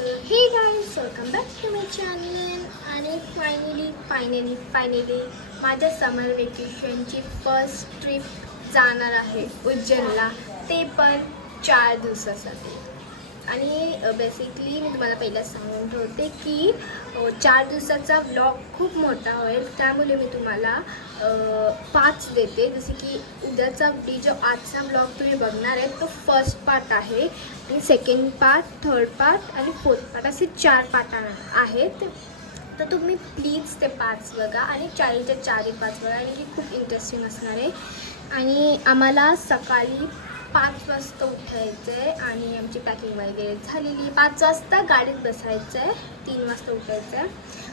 हे guys welcome back to my channel. आणि finally माझ्या समर वेकेशनची फर्स्ट ट्रिप जाणार आहे उज्जैनला, ते पण 4 दिवसासाठी. आणि बेसिकली मी तुम्हाला पहिलं सांगून ठेवते की 4 दिवसाचा व्लॉग खूप मोठा होईल, त्यामुळे मी तुम्हाला 5 देते. जसे की उद्याचा जो आजचा व्लॉग तुम्ही बघणार आहे तो फर्स्ट पार्ट आहे, आणि सेकंड पार्ट, थर्ड पार्ट आणि फोर्थ पार्ट असे 4 पार्ट आहेत. तर तुम्ही प्लीज ते 5 बघा आणि 4च्या 4 5 बघा, आणि ही खूप इंटरेस्टिंग असणार आहे. आणि आम्हाला सकाळी 5 वाजता उठायचं आहे आणि आमची पॅकिंग वगैरे झालेली आहे. 5 वाजता गाडीत बसायचं आहे, 3 वाजता उठायचं आहे.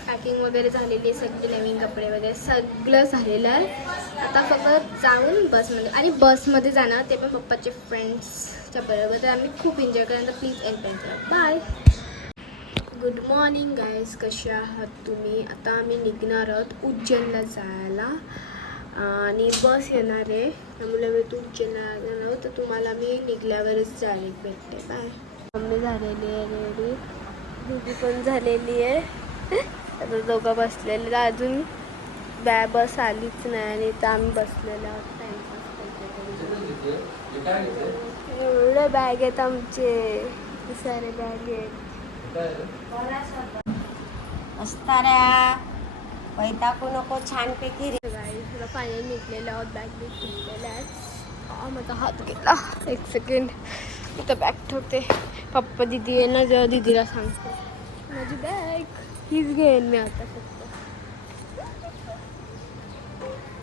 पॅकिंग वगैरे झालेली आहे, सगळे नवीन कपडे वगैरे सगळं झालेलं आहे. आता फक्त जाऊन बसमध्ये, आणि बसमध्ये जाणार ते पण पप्पाचे फ्रेंड्सच्या बरोबर. तर आम्ही खूप एन्जॉय करणार. प्लीज एन्जॉय करा. बाय. गुड मॉर्निंग गाईज, कसे आहात तुम्ही? आता आम्ही निघणार आहोत उज्जैनला जायला आणि बस येणार आहे, त्यामुळे मी तू उज्जैनला जाणार आहोत. तर तुम्हाला मी निघल्यावरच डायरेक्ट भेटते. बाय. मम्मी झालेली आहे रेडी, दीदी पण झालेली आहे. आता दोघं बसलेले, अजून बस आलीच नाही आणि तर आम्ही बसलेलो आहोत टाइमपास. एवढे बॅग आहेत आमचे, सारे बॅग आहेत. असताऱ्या वैतागू नको, छानपैकी तुला फायनल निघलेलं आहोत, बॅग बी निघलेल्या आहेत. माझा हात गेला, एक सेकंड. इथं बॅग ठेवते. पप्पा दिदी आहे ना, जेव्हा दिदीला सांगते माझी बॅग हीच घेईन मी आता. फक्त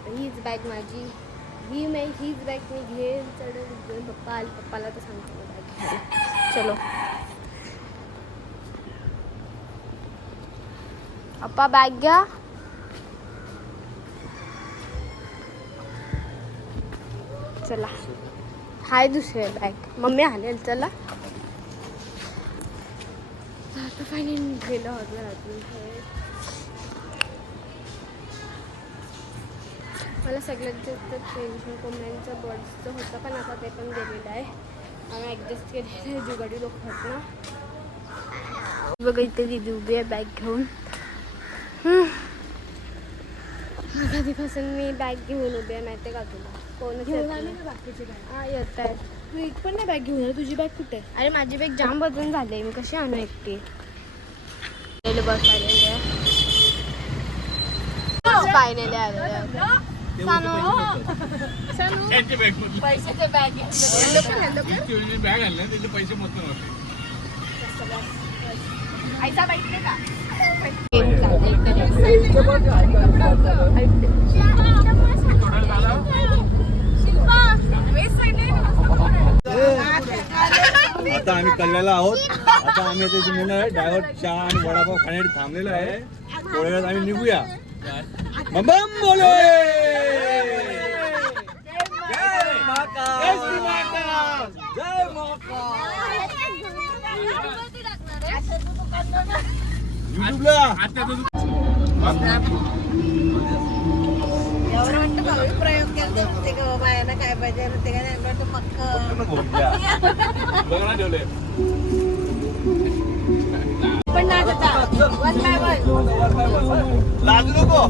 हीच बॅग माझी, हीच बॅग मी घेईन. चढ पप्पाला तर सांगते मी बॅग घ्यायला. चलो पप्पा बॅग घ्या. चला, हाय दुसरे बॅग, मम्मी आलेल. चला आता फायनली निघलेलं होतं घरातून. मला सगळ्यात जास्त टेन्शन कोंबड्यांचं बर्ड्सचं होतं, पण आता ते पण गेलेलं आहे. आम्ही ॲडजस्ट केलेलं आहे. जुगाडी लोक होत ना. बघा इथे दिदी उभी आहे बॅग घेऊन. कधीपासून मी बॅग घेऊन उभी आहे माहिती आहे का तुला? कोणच येत नाही. बाकीची बॅग हा येत आहे. तू एक पण नाही बॅग घेऊन आली. तुझी बॅग कुठे आहे? अरे माझी बॅग जाम वजन झाले, मी कशी आणू एकटी? बस आलेली आहे, फायनली आलेली आहे. पैशाचे बॅग पैसे मोजतो ऐसा बैठते का? आता आम्ही कल्याणला आहोत. आता आम्ही आता जिल्ह्याला ड्रायव्हर चहा आणि वडापाव खाण्यासाठी थांबलेलो आहे. थोड्या वेळात आम्ही निघूया. बम बम बोले. जय महाकाल, जय महाकाल, जय महाकाल. युट्यूबला एवढं वाटतं भावी प्रयोग केला ते का बाबा याला काय पाहिजे ते काय वाटतं पक्क पण वन बाय वन लाजू नको.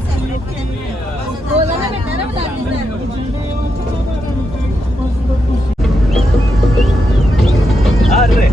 बोलायला भेटणार अरे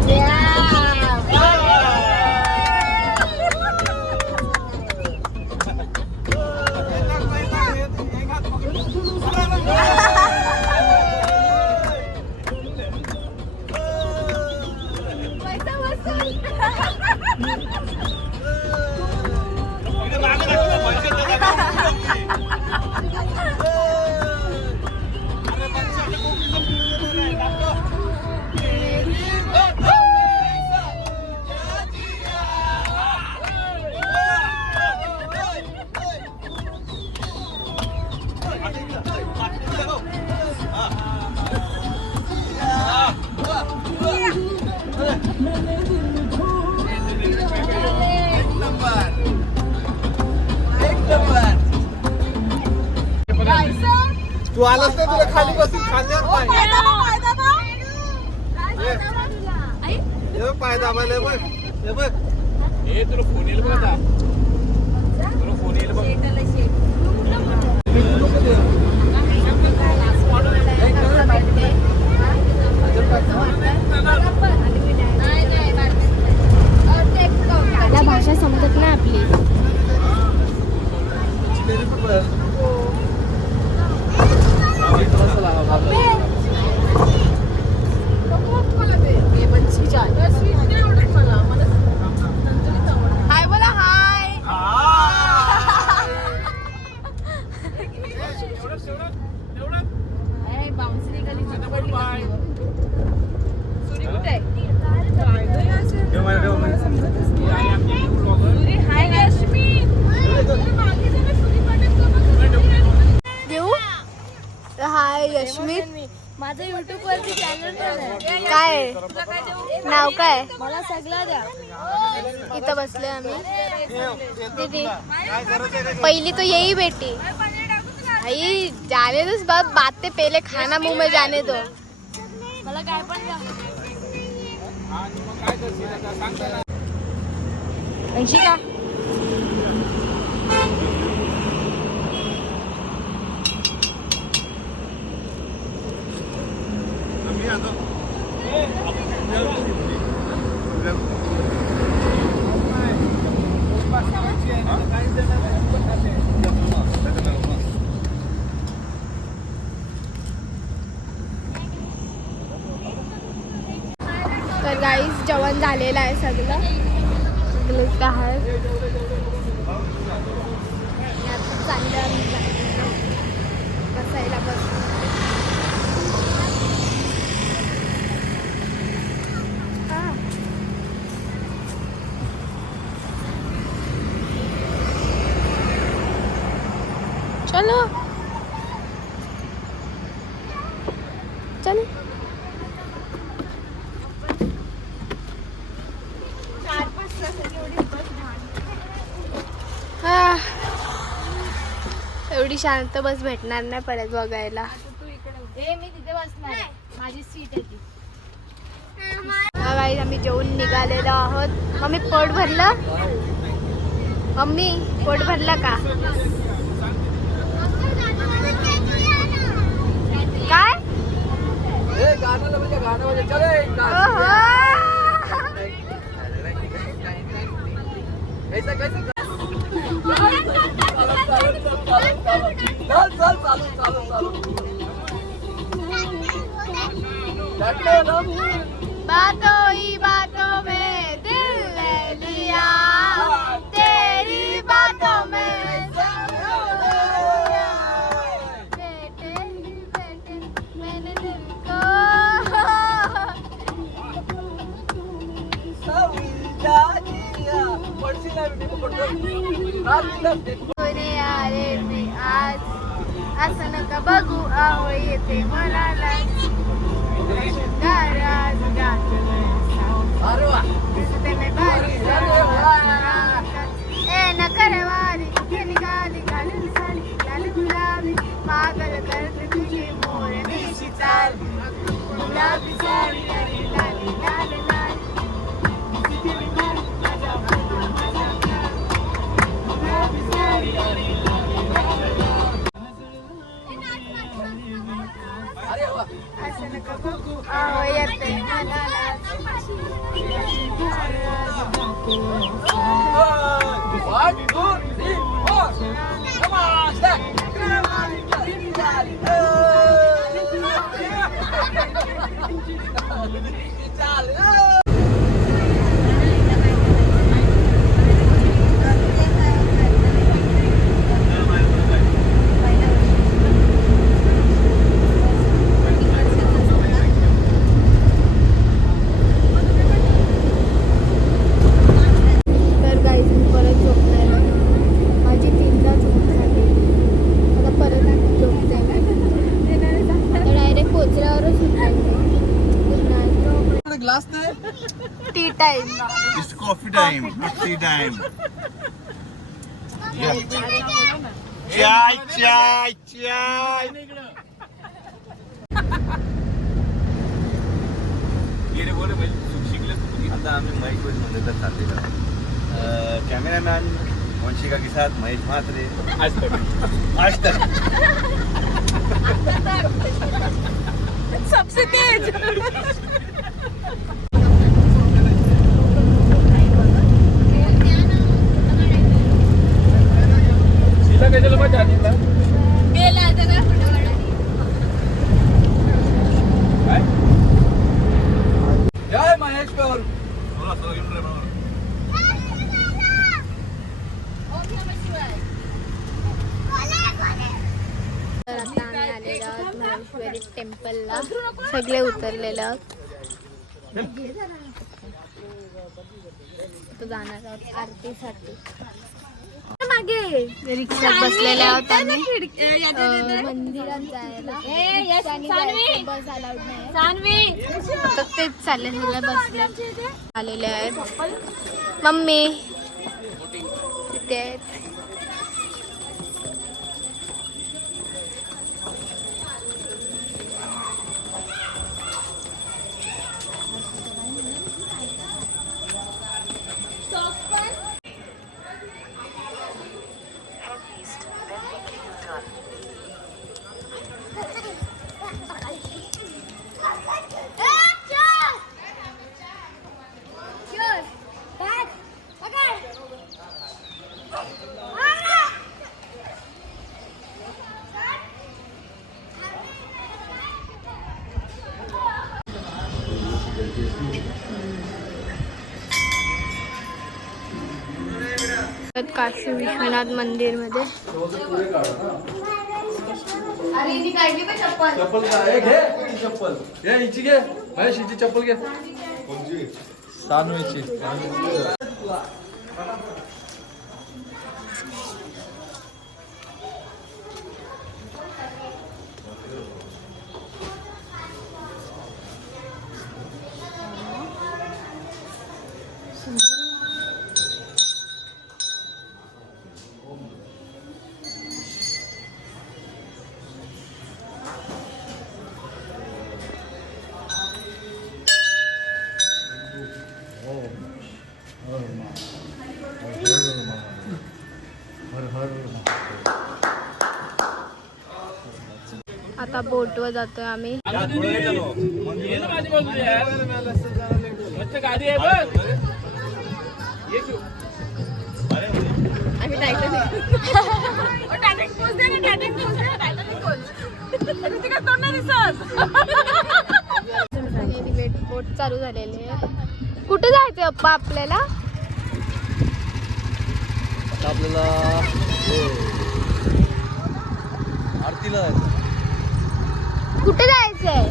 तू आलास ना, तुला खाली बसून खाल्ल्यात पाय दाबायला बघ. हे तुला फोन येईल बघ आता. तुला फोन येईल बघ. त्याला भाषा समजत नाही आपली. हाय बोला हाय. देऊ हाय यशमित. माझं युट्यूब वरती चॅनल काय नाव काय? मला सगळं द्या. इथं बसले आम्ही. दीदी पहिली तो यही बेटी भाई जाने दो बात ते पहले खाना मुंह में जाने दो. मला काय पण द्या. अंशिका तर गाईस जेवण झालेलं आहे सगळं. सगळं काय चांगलं बसायला बस. चलो चलो. एवढी शांत बस भेटणार नाही परत बघायला. मी तिथे बसणार. माझी सीट आहे ती. गाईस आम्ही जेवून निघालेलो आहोत. मम्मी पोट भरलं? मम्मी पोट भरलं का? काय? बातों ही बातों में दिल ले लिया, तेरी बातों में बैठे ही बैठे मैंने दिल को कोणी आले मी आज असं नका बघू आहो येते मनाला. पागल करते तुझी मोर देशी चाल गुलाबी साडी आणि लाली लाल लाल. गुलाबी साडी आणि असं नका बघू आहो येते मनाला. T time. It's coffee time, not tea time. चाय चाय चाय. ये रे बोले भाई शिकले तू. आता आम्ही महेश मंदिरात चाललेलो आहोत. कॅमेरामॅन वंशिका के साथ महेश म्हात्रे आज तक सबसे तेज. गेला आता काय फोटो काढा. जय महेश कौर. तर आता आम्ही आलेलो आहोत महेश्वरी टेम्पलला. सगळे उतरलेलो आहोत. आता जाणार आहोत आरतीसाठी. मागे रिक्षात बसलेले आहोत आम्ही मंदिरात जायला. बस अलाउड नाही. तर तेच चालले सगळे बसले आलेले आहेत. मम्मी तिथे आहेत. काशी विश्वनाथ मंदिर मध्ये चप्पल घे चप्पल घे हिची घे महेश हिची चप्पल घे. सानूची आता बोटवर जातोय आम्ही. बोट चालू झालेली आहे. कुठे जायचंय अप्पा आपल्याला? आपल्याला आरतीला कुठे जायचंय?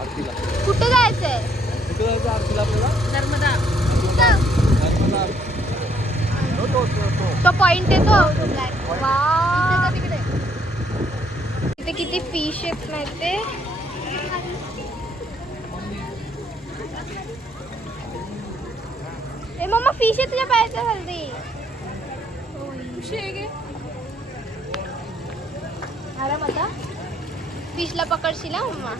आरतीला कुठे जायचंय? कुठे जायचं आरतीला आपल्याला? नर्मदा. नर्मदा. तो पॉइंट आहे तो. वाव. इथे किती फिश आहेत माहिती. ए मम्मा फिश आहे तुझ्या पायाच्या खाली. आराम आता फिशला पकडशील हा मम्मा.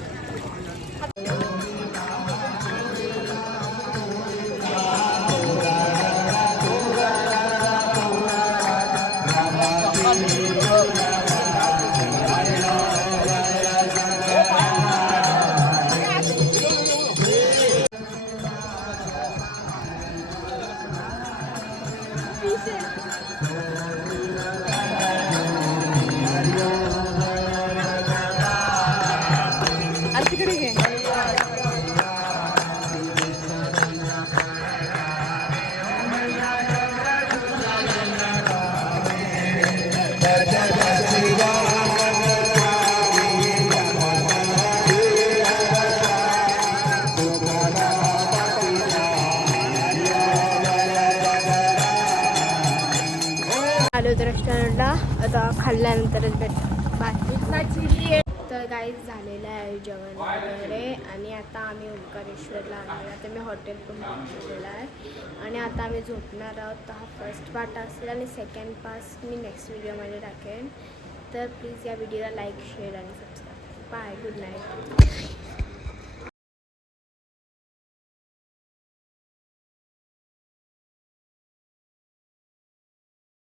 आलो होतो रेस्टॉरंटला. आता खाल्ल्यानंतरच भेटतो बाकी. तर काहीच झालेलं आहे जेवण वगैरे. आणि आता आम्ही ओंकारेश्वरला आलो. आता मी हॉटेल पण बुक केलेलं आहे. आणि आता आम्ही झोपणार आहोत. तर हा फर्स्ट पार्ट असेल आणि सेकंड पार्ट मी नेक्स्ट व्हिडिओमध्ये टाकेन. तर प्लीज या व्हिडिओला लाईक शेअर आणि सबस्क्राईब. बाय. Good night.